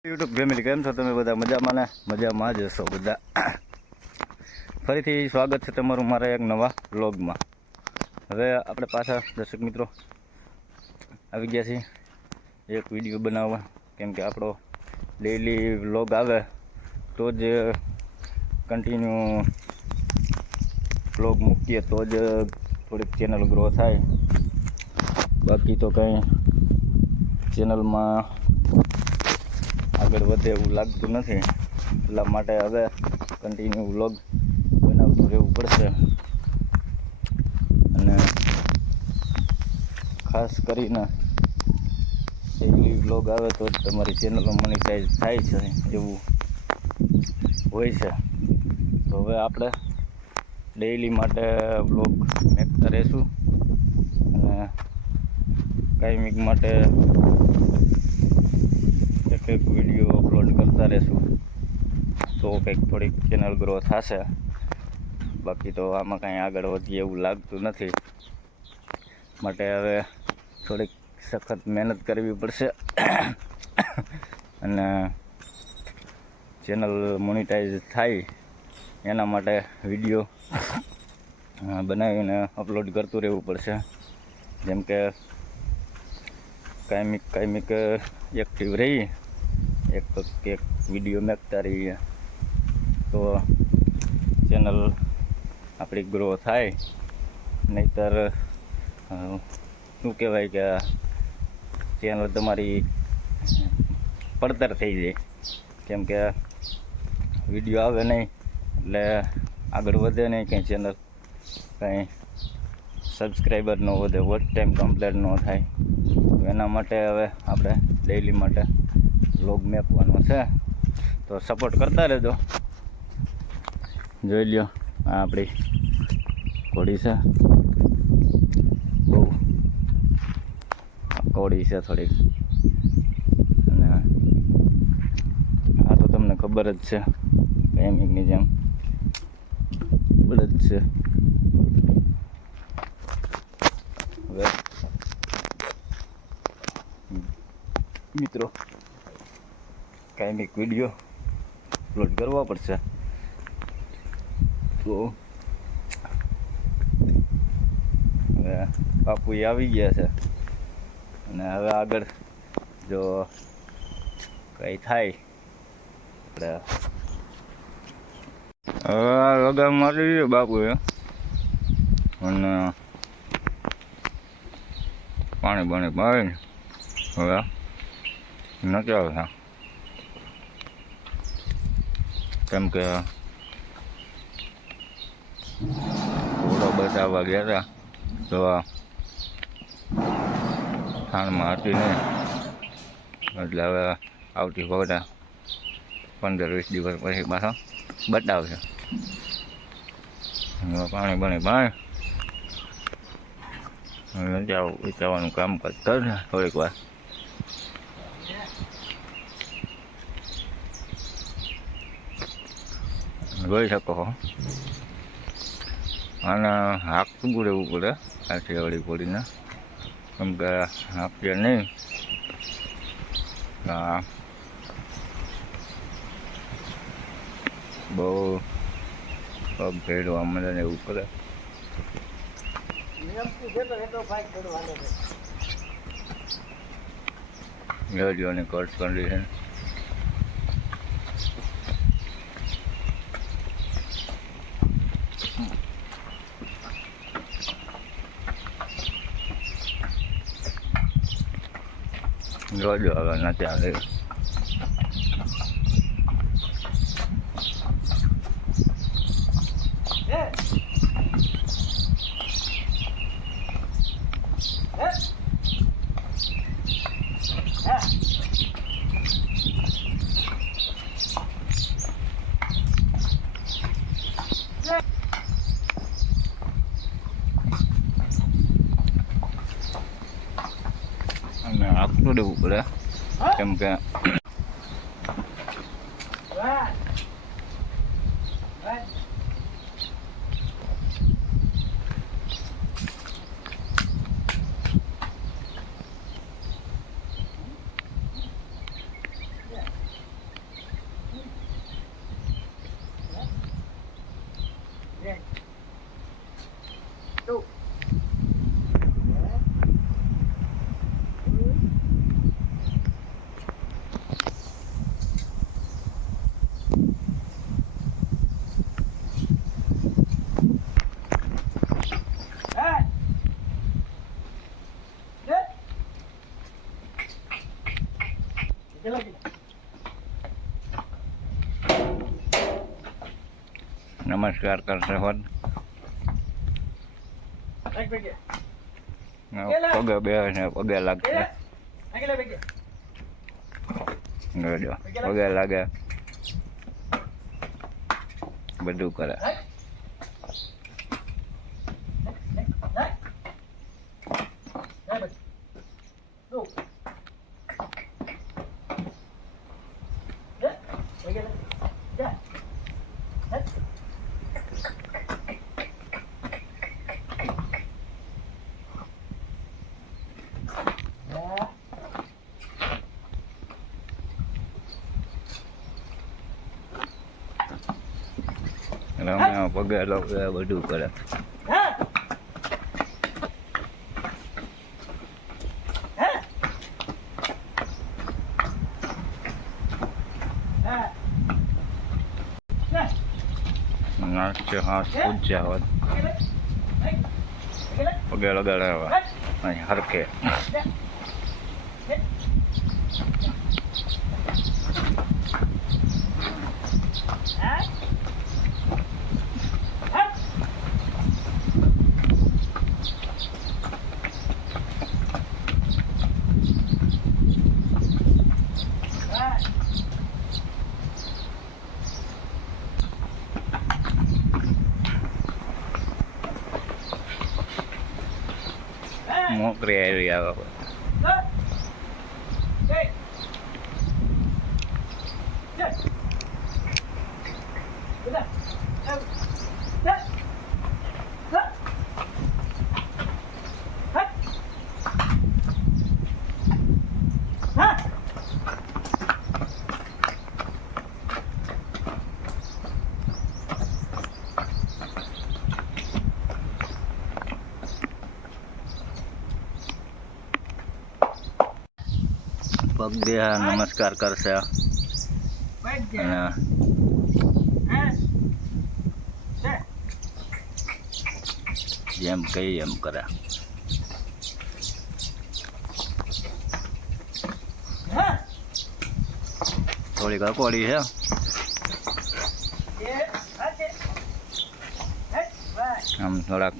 YouTube family કેમ છો તમે બધા? મજામાં ને? મજામાં જ હશો બધા. ફરીથી સ્વાગત છે તમારું મારા એક નવા વ્લોગમાં. હવે આપણે પાછા દર્શક મિત્રો આવી ગયા છીએ એક વિડીયો બનાવવા, કેમ કે આપણો ડેઈલી વ્લોગ આવે તો જ કન્ટિન્યુ વ્લોગ મૂકીએ તો જ થોડીક ચેનલ ગ્રો થાય, બાકી તો કંઈ ચેનલમાં આગળ વધે એવું લાગતું નથી. એટલા માટે હવે કન્ટિન્યુ વ્લોગ બનાવતું રહેવું પડશે. અને ખાસ કરીને ડેઈલી વ્લોગ આવે તો જ તમારી ચેનલો મોનેટાઈઝ થાય છે એવું હોય છે. તો હવે આપણે ડેઈલી માટે વ્લોગ મેકતા રહેશું અને કાયમિક માટે એક વિડીયો અપલોડ કરતા રહેશું તો કંઈક થોડીક ચેનલ ગ્રો થશે. બાકી તો આમાં કાંઈ આગળ વધીએ એવું લાગતું નથી. માટે હવે થોડીક સખત મહેનત કરવી પડશે અને ચેનલ મોનેટાઈઝ થાય એના માટે વિડીયો બનાવીને અપલોડ કરતું રહેવું પડશે. જેમ કે કાયમિક એક્ટિવ રહી, એક વિડીયો મેકતા રહીએ તો ચેનલ આપણી ગ્રો થાય. નહીંતર શું કહેવાય કે ચેનલ તમારી પડતર થઈ જાય, કેમ કે વિડીયો આવે નહીં એટલે આગળ વધે નહીં કંઈ ચેનલ, કંઈ સબસ્ક્રાઈબર ન વધે, વોચ ટાઈમ કમ્પ્લીટ ન થાય. એના માટે હવે આપણે ડેઈલી માટે વ્લોગ મેકવાનો છે, તો સપોર્ટ કરતા રહેજો. જોઈ લ્યો, આ આપણી ઘોડી છે, બહુ કોડી છે થોડીક, અને આ તો તમને ખબર જ છે કાયમિકની જેમ બળદ છે. હવે મિત્રો કાયમિક વિડીયો અપલોડ કરવા પડશે. તો હવે બાપુ આવી ગયા છે અને હવે આગળ જો કંઈ થાય આપણે હવે લગામ મારી દીધો બાપુએ અને પાણી પાણીને હવે નથી આવતા, કેમ કે ઘોડો બચાવવા ગયા હતા તો થાણમાં હતી નહીં, એટલે હવે આવતી વખતે 15-20 દિવસ પછી પાછો બતાવશે. પાણી નથી આવું વિચારવાનું કામકાજ કરશે થોડીક વાર. જોઈ શકો છો આને હાંકતું રહેવું પડે આથી વળી ઘોડીને, કેમ કે હાંકીએ નહીં બહુ પગ ભેડવા મળે ને એવું કરે. રેડિયોની કટ કન્ડિશન જોજો હવે નથી આવે. અને આપતું દેવું પડે, કેમ કે નમસ્કાર કરશે હોત પગે બે ને પગે લાગશે પગે લાગે બધું કરે રમ્યા પગે લોકો બધું કરે નાચ્ય હાથ પૂજ્યા હોત પગે લગાડ્યા અહીં હરખે મોકરી આવી આવે પગ દે નમસ્કાર કરશે અને જેમ કઈ એમ કરે થોડીક અકોડી છે આમ થોડાક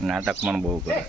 નાટક પણ બહુ કરે